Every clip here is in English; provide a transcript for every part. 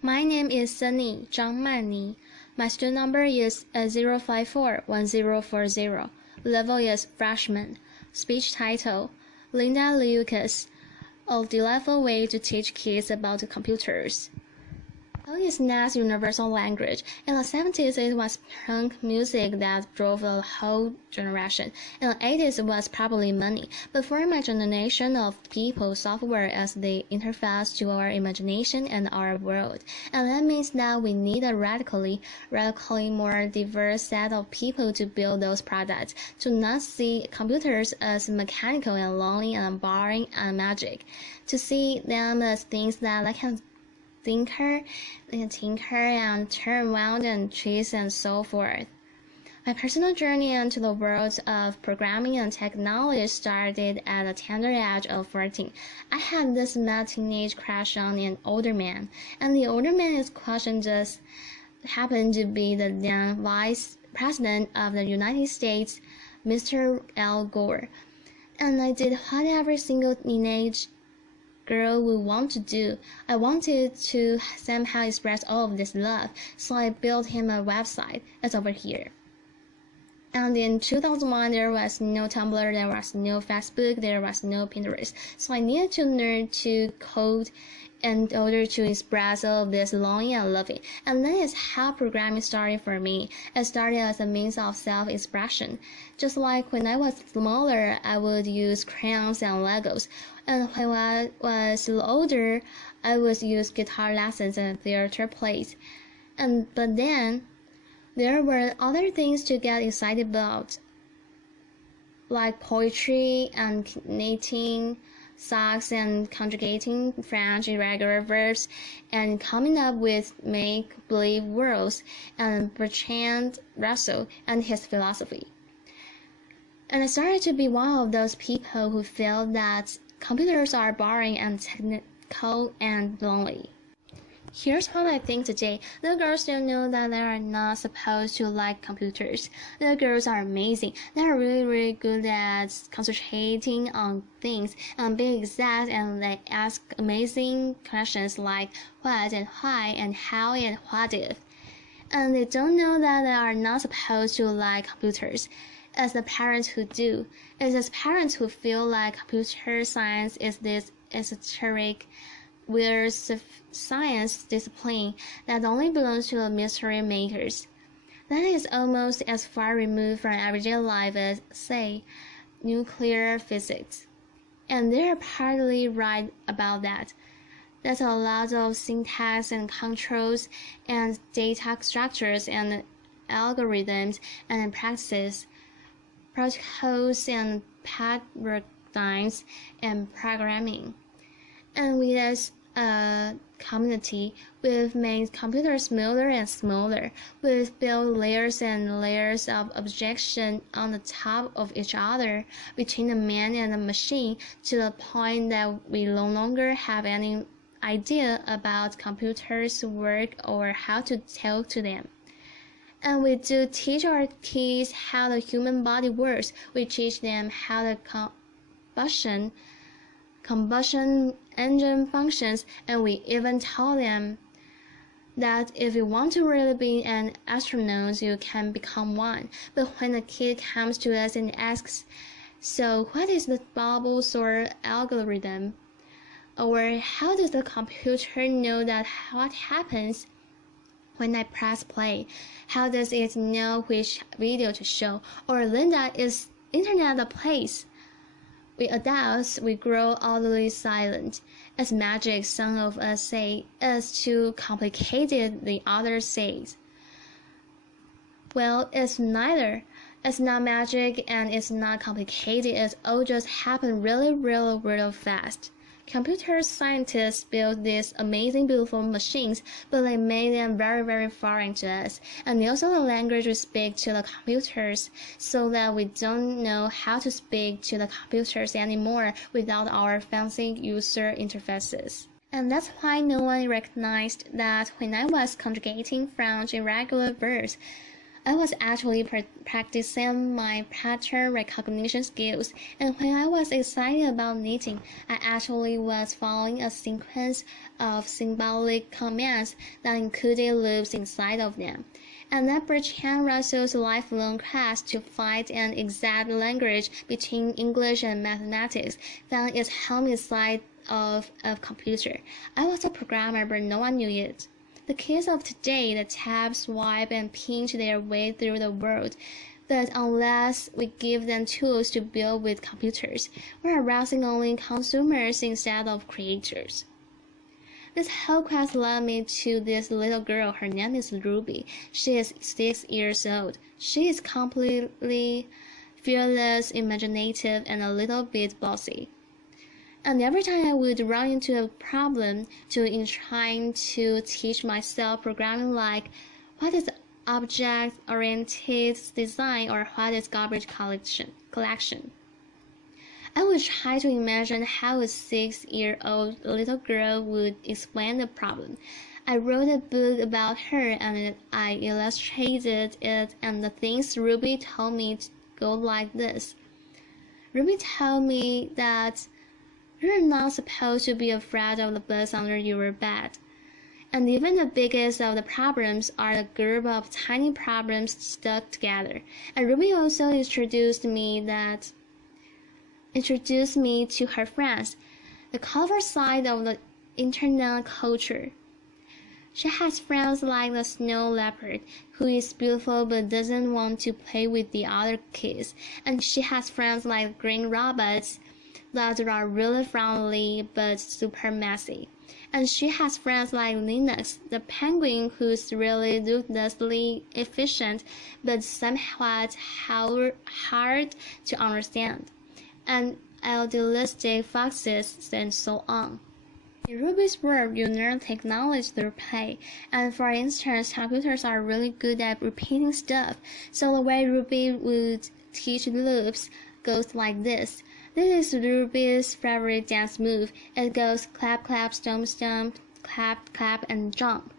My name is Sunny Zhang Mani. My student number is 0541040. Level is freshman. Speech title: Linda Liukas. A delightful way to teach kids about computers. Code is not universal language. In the 70s, it was punk music that drove a whole generation. In the 80s, it was probably money. But for my generation of people, software is the interface to our imagination and our world. And that means that we need a radically more diverse set of people to build those products, to not see computers as mechanical and lonely and boring and magic, to see them as things that can tinker and turn around and twist and so forth. My personal journey into the world of programming and technology started at the tender age of 14. I had this mad teenage crush on an older man, and the older man's question just happened to be the then Vice President of the United States, Mr. Al Gore. And I did what every single teenage girl would want to do. I wanted to somehow express all of this love, so I built him a website. It's over here. And in 2001, there was no Tumblr, there was no Facebook, there was no Pinterest. So I needed to learn to code in order to express all of this longing and loving. And that is how programming started for me. It started as a means of self-expression. Just like when I was smaller, I would use crayons and Legos. And when I was older, I would use guitar lessons and theater plays. But then, there were other things to get excited about, like poetry and knitting socks and conjugating French irregular verbs and coming up with make-believe worlds and Bertrand Russell and his philosophy. And I started to be one of those people who feel that computers are boring and technical and lonely. Here's what I think today. Little girls don't know that they are not supposed to like computers. Little girls are amazing. They are really good at concentrating on things and being exact, and they ask amazing questions like what and why and how and what if. And they don't know that they are not supposed to like computers. It's the parents who do. It's the parents who feel like computer science is this esoteric weird science discipline that only belongs to the mystery makers. That is almost as far removed from everyday life as, say, nuclear physics. And they're partly right about that. There's a lot of syntax and controls and data structures and algorithms and practices, protocols and paradigms and programming. And we as a community, we've made computers smaller and smaller. We've built layers and layers of abstraction on the top of each other between the man and the machine, to the point that we no longer have any idea about computers' work or how to talk to them. And we do teach our kids how the human body works. We teach them how the combustion engine functions, and we even tell them that if you want to really be an astronaut, you can become one. But when a kid comes to us and asks, so what is the bubble sort algorithm? Or how does the computer know that what happens when I press play? How does it know which video to show? Or Linda, is internet a place? We adults, we grow oddly silent. It's magic, some of us say. It's too complicated, the others say. Well, it's neither. It's not magic and it's not complicated. It all just happened really fast. Computer scientists built these amazing, beautiful machines, but they made them very foreign to us, and also the language we speak to the computers, so that we don't know how to speak to the computers anymore without our fancy user interfaces. And that's why no one recognized that when I was conjugating French irregular verbs, I was actually practicing my pattern recognition skills, and when I was excited about knitting, I actually was following a sequence of symbolic commands that included loops inside of them. And that Bertrand Russell's lifelong quest to find an exact language between English and mathematics found its home inside of a computer. I was a programmer, but no one knew it. The kids of today that tap, swipe, and pinch their way through the world, but unless we give them tools to build with computers, we're arousing only consumers instead of creators. This whole quest led me to this little girl. Her name is Ruby. She is 6 years old. She is completely fearless, imaginative, and a little bit bossy. And every time I would run into a problem in trying to teach myself programming, like what is object-oriented design or what is garbage collection, I would try to imagine how a 6-year-old little girl would explain the problem. I wrote a book about her and I illustrated it, and the things Ruby told me go like this. Ruby told me that you're not supposed to be afraid of the bugs under your bed. And even the biggest of the problems are a group of tiny problems stuck together. And Ruby also introduced me to her friends, the cover side of the internet culture. She has friends like the snow leopard, who is beautiful but doesn't want to play with the other kids. And she has friends like green robots that are really friendly but super messy. And she has friends like Liukas, the penguin who's really ruthlessly efficient but somewhat hard to understand, and idealistic foxes, and so on. In Ruby's world, you learn technology through play, and for instance, computers are really good at repeating stuff, so the way Ruby would teach loops goes like this. This is Ruby's favorite dance move. It goes clap, clap, stomp, stomp, clap, clap, and jump.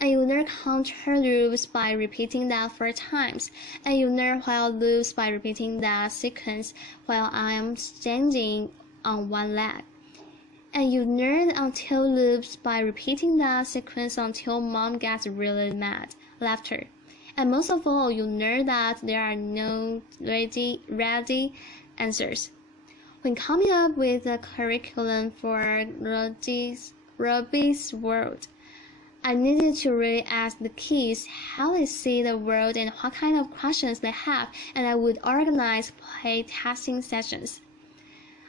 And you learn counter loops by repeating that 4 times. And you learn while loops by repeating that sequence while I am standing on one leg. And you learn until loops by repeating that sequence until mom gets really mad. Laughter. And most of all, you learn that there are no ready answers. When coming up with a curriculum for Ruby's world, I needed to really ask the kids how they see the world and what kind of questions they have, and I would organize play testing sessions.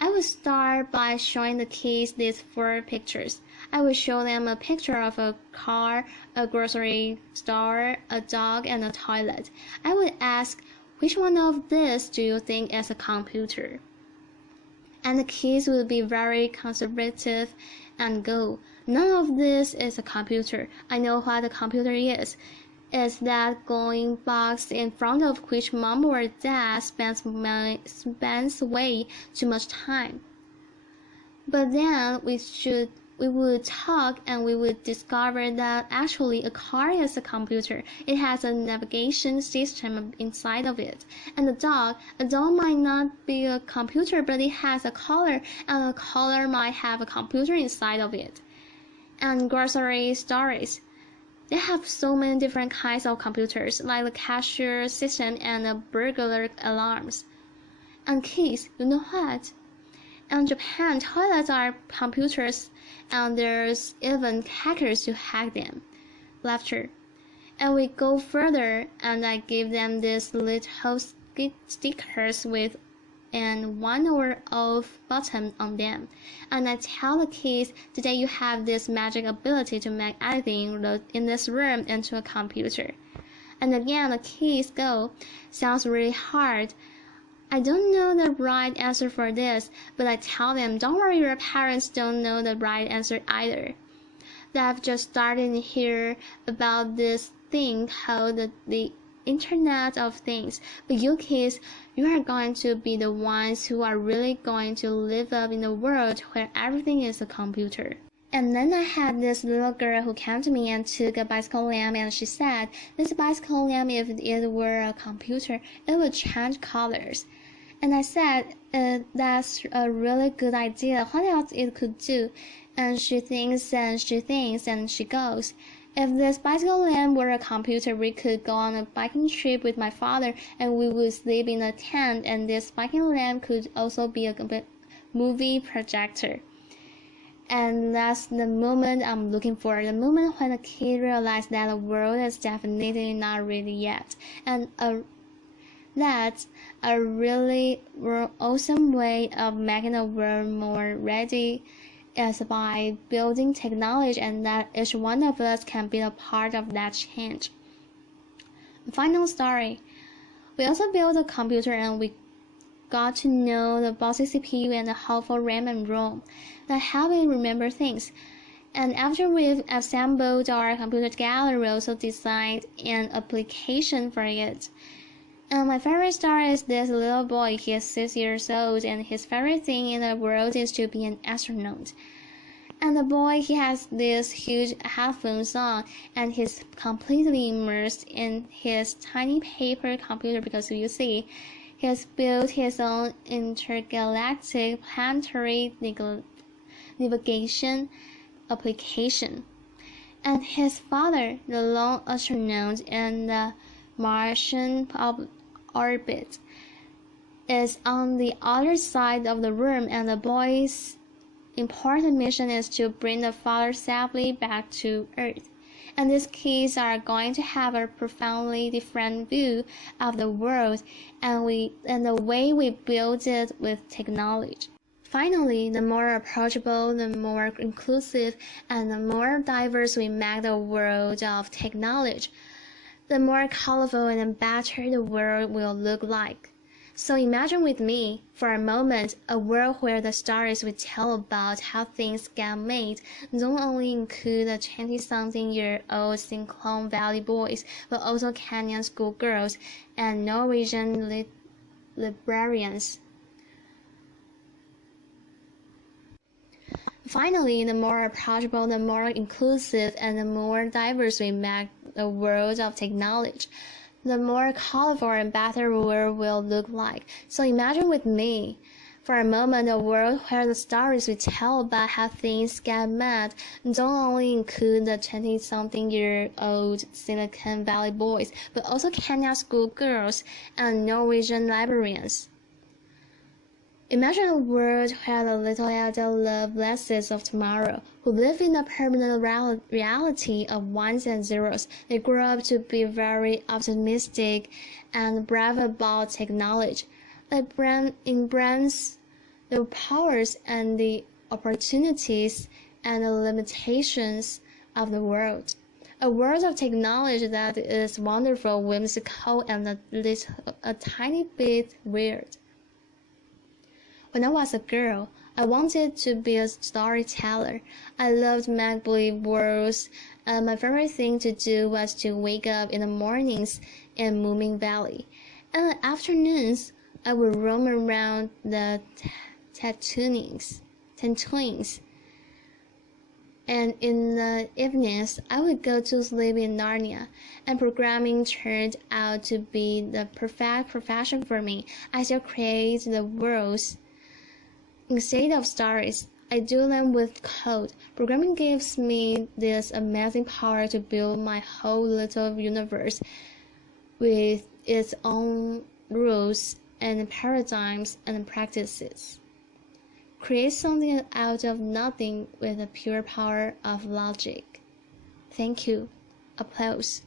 I would start by showing the kids these 4 pictures. I would show them a picture of a car, a grocery store, a dog, and a toilet. I would ask, which one of these do you think is a computer? And the kids would be very conservative and go, none of this is a computer. I know what a computer is. It's that glowing box in front of which mom or dad spends way too much time. But then we would talk and we would discover that actually a car is a computer. It has a navigation system inside of it. And a dog might not be a computer, but it has a collar, and a collar might have a computer inside of it. And grocery stores, they have so many different kinds of computers, like the cashier system and the burglar alarms. And kids, you know what? In Japan, toilets are computers, and there's even hackers to hack them. Laughter. And we go further, and I give them these little stickers with an on or off button on them. And I tell the kids, today you have this magic ability to make anything in this room into a computer. And again, the kids go, sounds really hard. I don't know the right answer for this, but I tell them, don't worry, your parents don't know the right answer either. They've just started to hear about this thing called the Internet of Things. But you kids, you are going to be the ones who are really going to live up in a world where everything is a computer. And then I had this little girl who came to me and took a bicycle lamp, and she said, "This bicycle lamp, if it were a computer, it would change colors." And I said, "That's a really good idea. What else it could do?" And she thinks and she thinks and she goes, "If this bicycle lamp were a computer, we could go on a biking trip with my father, and we would sleep in a tent, and this biking lamp could also be a movie projector." And that's the moment I'm looking for, the moment when a kid realizes that the world is definitely not ready yet. And that's a really awesome way of making the world more ready is by building technology, and that each one of us can be a part of that change. Final story. We also built a computer, and we got to know the bossy CPU and the helpful RAM and ROM that help me remember things. And after we've assembled our computer together, we also designed an application for it. And my favorite story is this little boy. He is 6 years old, and his favorite thing in the world is to be an astronaut. And the boy, he has this huge headphones on, and he's completely immersed in his tiny paper computer because you see, he has built his own intergalactic planetary navigation application. And his father, the lone astronaut in the Martian orbit, is on the other side of the room, and the boy's important mission is to bring the father safely back to Earth. And these kids are going to have a profoundly different view of the world and the way we build it with technology. Finally, the more approachable, the more inclusive, and the more diverse we make the world of technology, the more colorful and better the world will look like. So imagine with me, for a moment, a world where the stories we tell about how things get made don't only include the 20-something-year-old Silicon Valley boys, but also Kenyan schoolgirls and Norwegian librarians. Finally, the more approachable, the more inclusive, and the more diverse we make the world of technology, the more colorful and better the world will look like. So imagine with me, for a moment, a world where the stories we tell about how things get made don't only include the 20-something-year-old Silicon Valley boys, but also Kenya schoolgirls and Norwegian librarians. Imagine a world where the little adult lovelesses of tomorrow, who live in the permanent reality of ones and zeros, they grow up to be very optimistic and brave about technology. They embrace the powers and the opportunities and the limitations of the world. A world of technology that is wonderful, whimsical, and a tiny bit weird. When I was a girl, I wanted to be a storyteller. I loved make-believe worlds, and my favorite thing to do was to wake up in the mornings in Moomin Valley. And in the afternoons, I would roam around the Tatooines. And in the evenings, I would go to sleep in Narnia, and programming turned out to be the perfect profession for me. I still create the worlds. Instead of stories, I do them with code. Programming gives me this amazing power to build my whole little universe with its own rules and paradigms and practices. Create something out of nothing with the pure power of logic. Thank you. Applause.